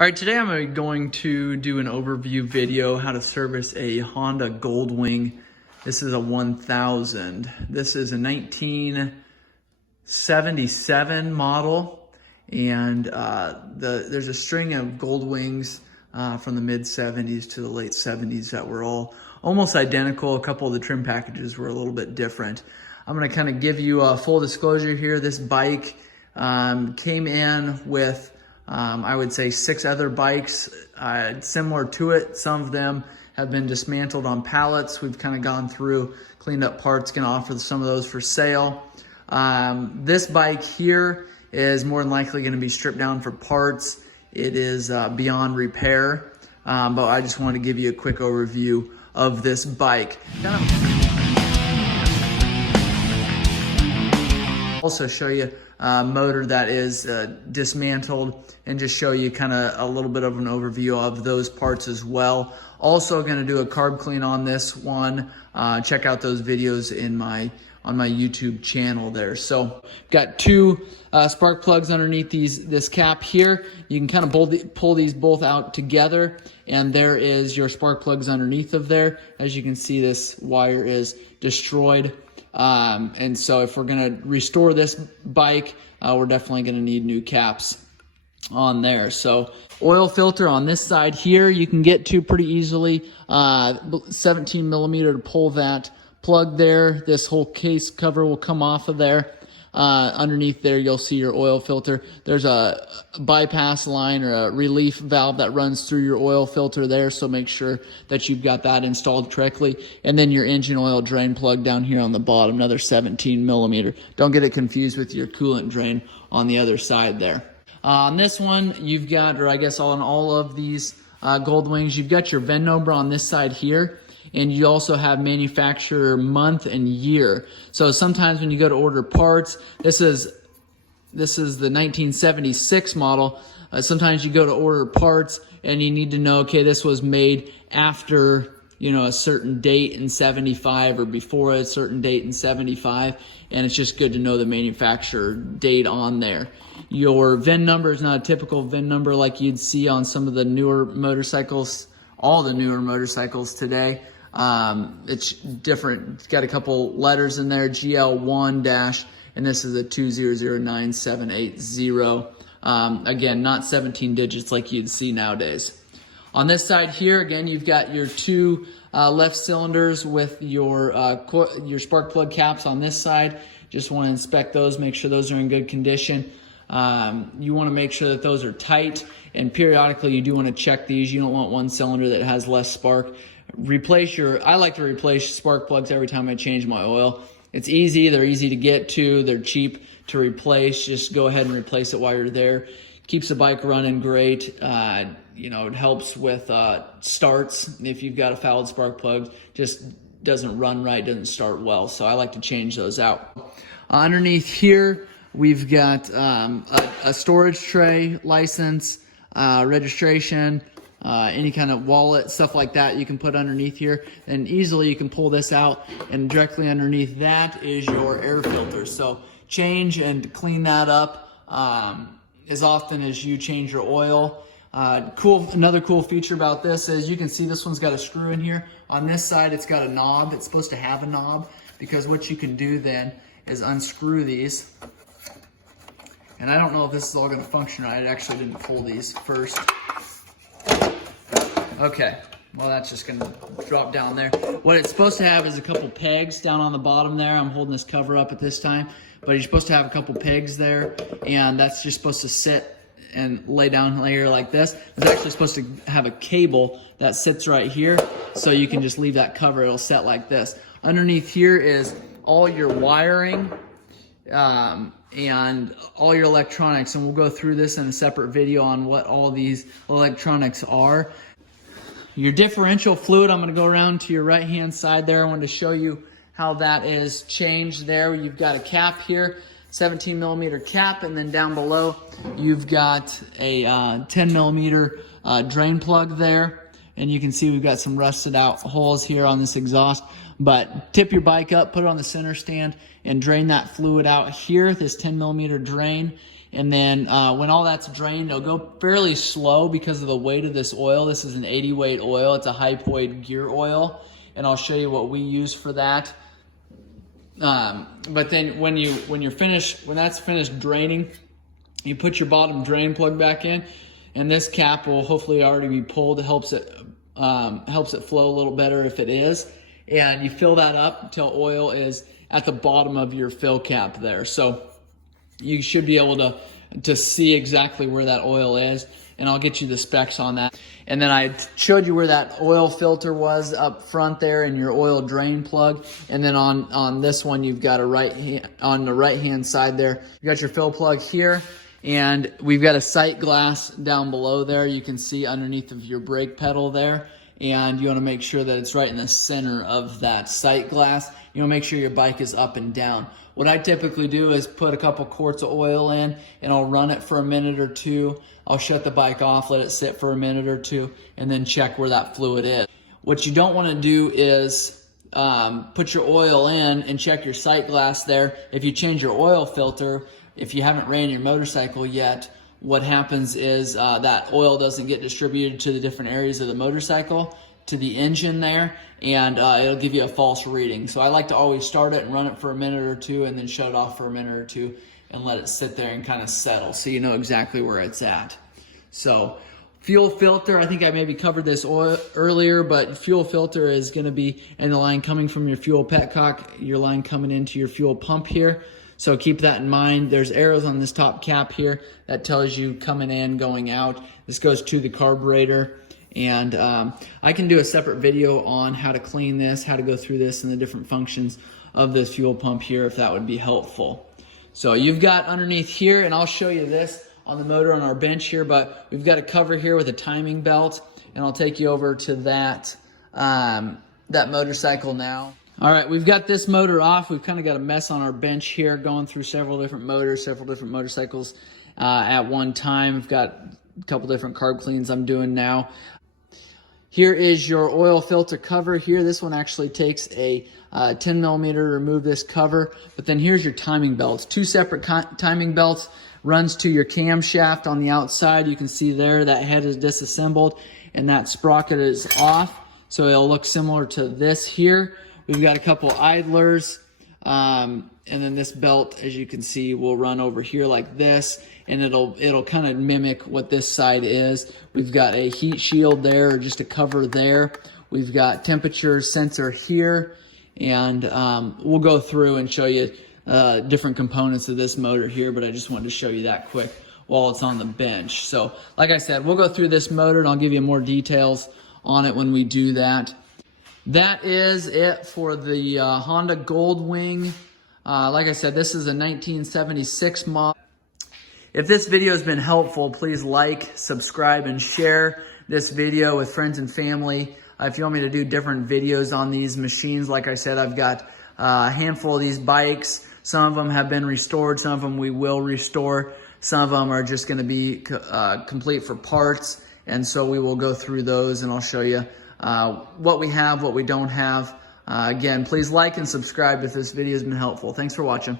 All right, today I'm going to do an overview video how to service a Honda Goldwing. This is a 1000. This is a 1977 model, and there's a string of Goldwings from the mid 70s to the late 70s that were all almost identical. A couple of the trim packages were a little bit different. I'm going to kind of give you a full disclosure here. This bike came in with I would say 6 other bikes similar to it. Some of them have been dismantled on pallets. We've kind of gone through, cleaned up parts, going to offer some of those for sale. This bike here is more than likely going to be stripped down for parts. It is beyond repair, but I just wanted to give you a quick overview of this bike. Also show you a motor that is dismantled and just show you kind of a little bit of an overview of those parts as well. Also going to do a carb clean on this one. Check out those videos on my YouTube channel there. So got 2 spark plugs underneath this cap here. You can kind of pull these both out together, and there is your spark plugs underneath of there. As you can see, this wire is destroyed. And so if we're going to restore this bike, we're definitely going to need new caps on there. So oil filter on this side here, you can get to pretty easily, 17 millimeter to pull that plug there. This whole case cover will come off of there. Underneath there, you'll see your oil filter. There's a bypass line or a relief valve that runs through your oil filter there, so make sure that you've got that installed correctly. And then your engine oil drain plug down here on the bottom, another 17 millimeter. Don't get it confused with your coolant drain on the other side there. On this one, you've got, or I guess on all of these Goldwings, you've got your VIN number on this side here. And you also have manufacturer month and year. So sometimes when you go to order parts, this is the 1976 model. Sometimes you go to order parts and you need to know, okay, this was made after, a certain date in 75 or before a certain date in 75. And it's just good to know the manufacturer date on there. Your VIN number is not a typical VIN number like you'd see on some of the newer motorcycles, all the newer motorcycles today. It's different. It's got a couple letters in there, GL1 dash, and this is a 2009780. Again, not 17 digits like you'd see nowadays. On this side here, again, you've got your 2 left cylinders with your spark plug caps on this side. Just want to inspect those, make sure those are in good condition. You want to make sure that those are tight, and periodically you do want to check these. You don't want one cylinder that has less spark. I like to replace spark plugs every time I change my oil. It's easy, they're easy to get to, they're cheap to replace. Just go ahead and replace it while you're there. Keeps the bike running great. It helps with starts. If you've got a fouled spark plug, just doesn't run right, doesn't start well. So I like to change those out. Underneath here, we've got a storage tray, license, registration, any kind of wallet, stuff like that you can put underneath here. And easily you can pull this out, and directly underneath that is your air filter. So change and clean that up as often as you change your oil. Another cool feature about this is you can see this one's got a screw in here. On this side, it's got a knob. It's supposed to have a knob because what you can do then is unscrew these. And I don't know if this is all going to function right. I actually didn't pull these first. Okay, well that's just going to drop down there. What it's supposed to have is a couple pegs down on the bottom there. I'm holding this cover up at this time, but you're supposed to have a couple pegs there, and that's just supposed to sit and lay down layer like this. It's actually supposed to have a cable that sits right here, so you can just leave that cover. It'll set like this. Underneath here is all your wiring and all your electronics, and we'll go through this in a separate video on what all these electronics are. Your differential fluid, I'm going to go around to your right hand side there. I wanted to show you how that is changed there. You've got a cap here, 17 millimeter cap, and then down below you've got a 10 millimeter drain plug there. And you can see we've got some rusted out holes here on this exhaust. But tip your bike up, put it on the center stand, and drain that fluid out here, this 10 millimeter drain. And then when all that's drained, it'll go fairly slow because of the weight of this oil. This is an 80 weight oil. It's a hypoid gear oil, and I'll show you what we use for that. But then when that's finished draining, you put your bottom drain plug back in, and this cap will hopefully already be pulled. It helps it flow a little better if it is. And you fill that up until oil is at the bottom of your fill cap there. So you should be able to see exactly where that oil is, and I'll get you the specs on that. And then I showed you where that oil filter was up front there in your oil drain plug. And then on this one, you've got on the right hand side there, you got your fill plug here, and we've got a sight glass down below there. You can see underneath of your brake pedal there. And you want to make sure that it's right in the center of that sight glass. You want to make sure your bike is up and down. What I typically do is put a couple quarts of oil in, and I'll run it for a minute or two. I'll shut the bike off, let it sit for a minute or two, and then check where that fluid is. What you don't want to do is put your oil in and check your sight glass there. If you change your oil filter, if you haven't ran your motorcycle yet, what happens is that oil doesn't get distributed to the different areas of the motorcycle, to the engine there, and it'll give you a false reading. So I like to always start it and run it for a minute or two, and then shut it off for a minute or two and let it sit there and kind of settle so you know exactly where it's at. So fuel filter, I think I maybe covered this earlier, but fuel filter is going to be in the line coming from your fuel petcock, your line coming into your fuel pump here. So keep that in mind. There's arrows on this top cap here that tells you coming in, going out. This goes to the carburetor. And I can do a separate video on how to clean this, how to go through this, and the different functions of this fuel pump here, if that would be helpful. So you've got underneath here, and I'll show you this on the motor on our bench here, but we've got a cover here with a timing belt, and I'll take you over to that motorcycle now. All right, we've got this motor off. We've kind of got a mess on our bench here, going through several different motors, several different motorcycles at one time. We've got a couple different carb cleans I'm doing now. Here is your oil filter cover here. This one actually takes a 10 millimeter to remove this cover. But then here's your timing belts. Two separate timing belts, runs to your camshaft on the outside. You can see there that head is disassembled and that sprocket is off. So it'll look similar to this here. We've got a couple idlers. And then this belt, as you can see, will run over here like this, and it'll kind of mimic what this side is. We've got a heat shield there, or just a cover there. We've got temperature sensor here, and we'll go through and show you different components of this motor here, but I just wanted to show you that quick while it's on the bench. So like I said, we'll go through this motor, and I'll give you more details on it when we do that. That is it for the Honda Goldwing. Like I said, this is a 1976 model. If this video has been helpful, please like, subscribe, and share this video with friends and family. If you want me to do different videos on these machines, like I said, I've got a handful of these bikes. Some of them have been restored. Some of them we will restore. Some of them are just going to be complete for parts. And so we will go through those, and I'll show you what we have, what we don't have. Again, please like and subscribe if this video has been helpful. Thanks for watching.